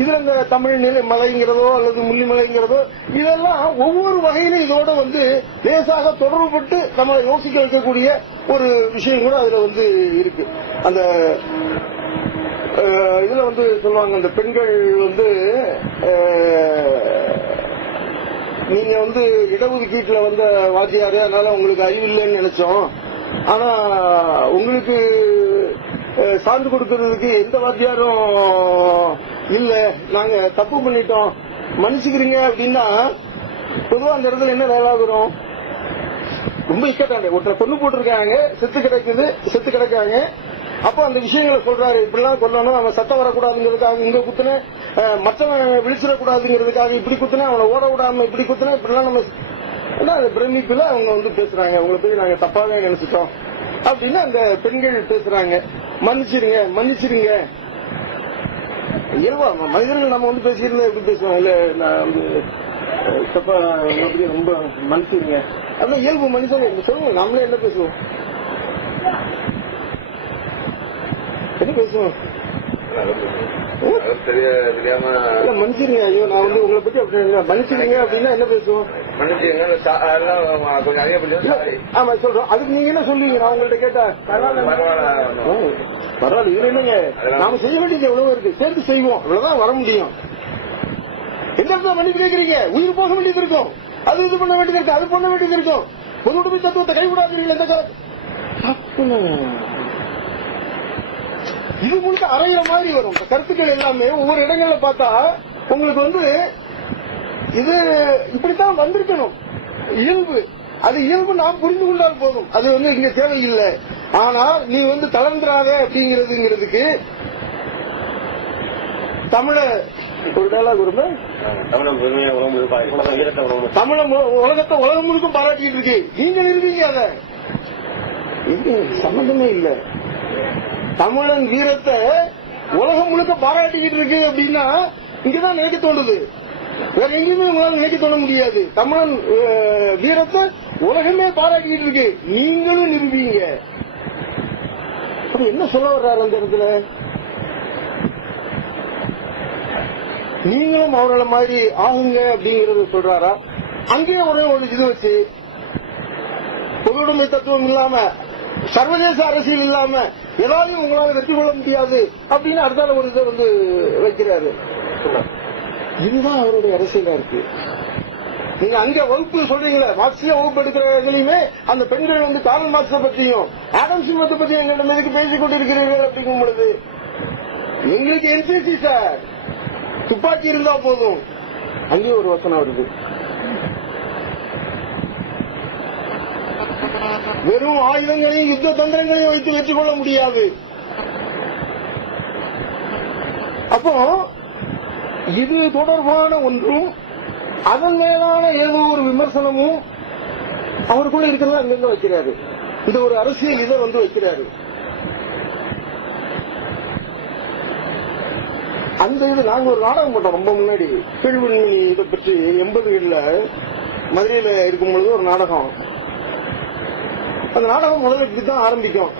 இதுல இந்த தமிழ் நிலை மலைங்கிறதோ அல்லது முள்ளிமலைங்கிறதோ இதெல்லாம் ஒவ்வொரு வகையிலும் இதோட லேசாக தொடர்புபட்டு நம்ம யோசிக்க வைக்கக்கூடிய ஒரு விஷயம் கூட அதுல இருக்கு. அந்த இதுல சொல்லுவாங்க, அந்த பெண்கள் நீங்க இடஒதுக்கீட்டுல வந்த வாத்தியாரு, அதனால உங்களுக்கு அறிவில்லைன்னு நினைச்சோம். ஆனா உங்களுக்கு சான்று கொடுக்கறதுக்கு எந்த வாத்தியாரும் இல்ல, நாங்க தப்பு பண்ணிட்டோம் மன்னிச்சுக்கிறீங்க அப்படின்னா பொதுவா அந்த இடத்துல என்ன வேலாகிறோம்? ரொம்ப இக்கட்டாங்க. ஒருத்தரை கொண்டு போட்டிருக்காங்க, செத்து கிடக்காங்க. அப்ப அந்த விஷயங்களை சொல்றாரு, இப்படிலாம் கொல்லணும், அவன் சத்தம் வரக்கூடாதுங்கிறதுக்காக இங்க குத்துன, மற்றவன் விழிச்சிடக்கூடாதுங்கிறதுக்காக இப்படி குத்துன, அவனை ஓட விடாம இப்படி குத்துன, இப்படிலாம் நம்ம பிரமிப்புல அவங்க பேசுறாங்க. அவங்களை போய் நாங்க தப்பாவே நினைச்சிட்டோம் அப்படின்னு அந்த பெண்கள் பேசுறாங்க. மன்னிச்சிருங்க. இயல்பா மனிதர்கள் நம்ம பேசியிருந்தா எப்படி பேசுவோம்? இல்ல நான் தப்பா ரொம்ப மன்னிச்சிருங்க அப்படின்னா இயல்பு மனுஷன் சொல்லுங்க. நம்மளே என்ன பேசுவோம்? மன்னிச்சிருங்க, ஐயோ நான் உங்களை பத்தி அப்படி மன்னிச்சிருங்க அப்படின்னா என்ன பேசுவோம்? ஆமா சொல்றோம். அதுக்கு நீங்க என்ன சொல்லுவீங்க? நான் உங்கள்ட்ட கேட்டா பரவாயில்ல, இதுல என்னங்க நாம செய்ய வேண்டியது எவ்வளவு இருக்கு, சேர்த்து செய்வோம், இவ்வளவுதான் வர முடியும். எந்த இடத்துல மன்னிப்பு கேட்கறீங்க? உயிர் போக வேண்டியது இருக்கும், அது இது பண்ண வேண்டியது இருக்கு, அது பண்ண வேண்டியது இருக்கும். பொது உடைமை தத்துவத்தை கைவிடாதீர்கள். எந்த இது முழுக்க அறையிற மாதிரி வரும் கருத்துக்கள் எல்லாமே. ஒவ்வொரு இடங்கள்ல பார்த்தா உங்களுக்கு இது இப்படித்தான் வந்திருக்கணும். இயல்பு, அது இயல்பு நாம் புரிந்து கொண்டால் போதும். அது இங்க தேவையில்லை. ஆனால் நீ தளர்ந்துறாத அப்படிங்கிறதுக்கு தமிழ ஒரு டயலாக் வருமே, தமிழ உலகத்தை உலகம் முழுக்கும் பாராட்டிட்டு இருக்கு. நீங்க நிறுவீங்க, அதை சம்பந்தமே இல்லை. தமிழன் வீரத்தை உலகம் முழுக்க பாராட்டிக்கிட்டு இருக்கு அப்படின்னா இங்கதான் நினைக்க தோணுது, வேற எங்கேயுமே உங்களால நினைக்க தோண முடியாது. தமிழன் வீரத்தை உலகமே பாராட்டிக்கிட்டு இருக்கு, நீங்களும் நிறுவீங்க. என்ன சொல்ல வர்றாரு அந்த இடத்துல? நீங்களும் அவர்களை மாதிரி ஆகுங்க அப்படிங்கறத சொல்றாரா? அங்கேயே ஒரு இது வச்சு பொதுவுடைமை தத்துவம் இல்லாம, சர்வதேச அரசியல் இல்லாம ஏதாவது உங்களால வெற்றி கொள்ள முடியாது அப்படின்னு அடுத்தால ஒரு இதை வைக்கிறாரு. இதுதான் அவருடைய அரசியலா இருக்கு. நீங்க அங்க வகுப்பு சொல்றீங்களே, மார்க்சிய வகுப்பு எடுக்கிற இதுலயுமே அந்த பெண்கள் கார்ல் மார்க்ஸை பற்றியும் ஆடம் ஸ்மித்தை பற்றியும் எங்களிடம் எதுக்கு பேசிக் கொண்டிருக்கிறீர்கள் அப்படிங்கும் பொழுது, எங்களுக்கு என்சிசி சார், துப்பாக்கி இருந்தா போதும். அங்கேயும் ஒரு வசனம் வருது, வெறும் ஆயுதங்களையும் யுத்த தந்திரங்களையும் வைத்து வெற்றி கொள்ள முடியாது. அப்போ இது தொடர்பான ஒன்றும் அதன் மேலான ஏதோ ஒரு விமர்சனமும் அவருக்குள்ள இருக்கிறதா அங்கிருந்து வைக்கிறாரு. இந்த ஒரு அரசியல் இதை வைக்கிறாரு. அந்த இது நாங்க ஒரு நாடகம் போட்டோம் ரொம்ப முன்னாடி, கீழ்வெண்மணி இதை பற்றி 80களில் மதுரையில இருக்கும் பொழுது ஒரு நாடகம். அந்த நாடகம் முதல்ல இப்படித்தான் ஆரம்பிக்கும்.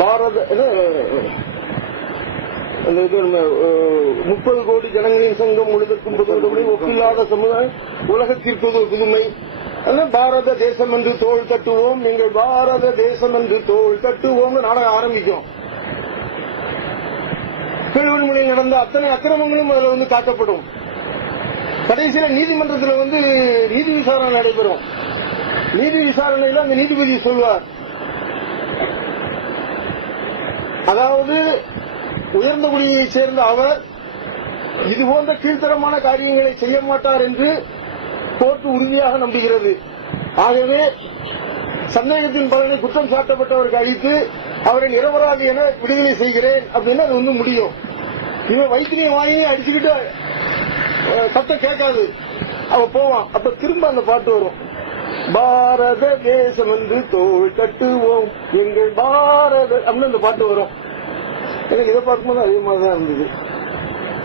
பாரத 30 கோடி ஜனங்களின் சங்கம் முழுதற்கும் பொதுவுடைமை ஒப்பில்லாத சமுதாயம் உலகத்திற்கு ஒரு புதுமை, பாரத தேசம் என்று தோள் தட்டுவோம், எங்கள் பாரத தேசம் என்று தோள் தட்டுவோம் நாடகம் ஆரம்பிக்கும். கீழ்வெண்மொழியில் நடந்த அத்தனை அக்கிரமங்களும் அதுல காக்கப்படும். கடைசியில நீதிமன்றத்தில் நீதி விசாரணை நடைபெறும். நீதி விசாரணையில அந்த நீதிபதி சொல்வார், அதாவது உயர்ந்த குடியை சேர்ந்த அவர் இதுபோன்ற கீழ்த்தரமான காரியங்களை செய்ய மாட்டார் என்று கோர்ட் உறுதியாக நம்புகிறது. ஆகவே சந்தேகத்தின் பலனை குற்றம் சாட்டப்பட்டவருக்கு அளித்து அவரை நிரபராதி என விடுதலை செய்கிறேன் அப்படின்னு அது முடியும். இவன் வைத்திரியை வாங்கி அடிச்சுக்கிட்டு சத்தம் கேட்காது, அவ போவான். அப்ப திரும்ப அந்த பாட்டு வரும், பாரத தேசம் என்று தோள் கட்டுவோம், எங்கள் பாரத அப்படின்னு அந்த பாட்டு வரும். எனக்கு இதை பார்க்கும்போது அதே மாதிரிதான் இருந்தது.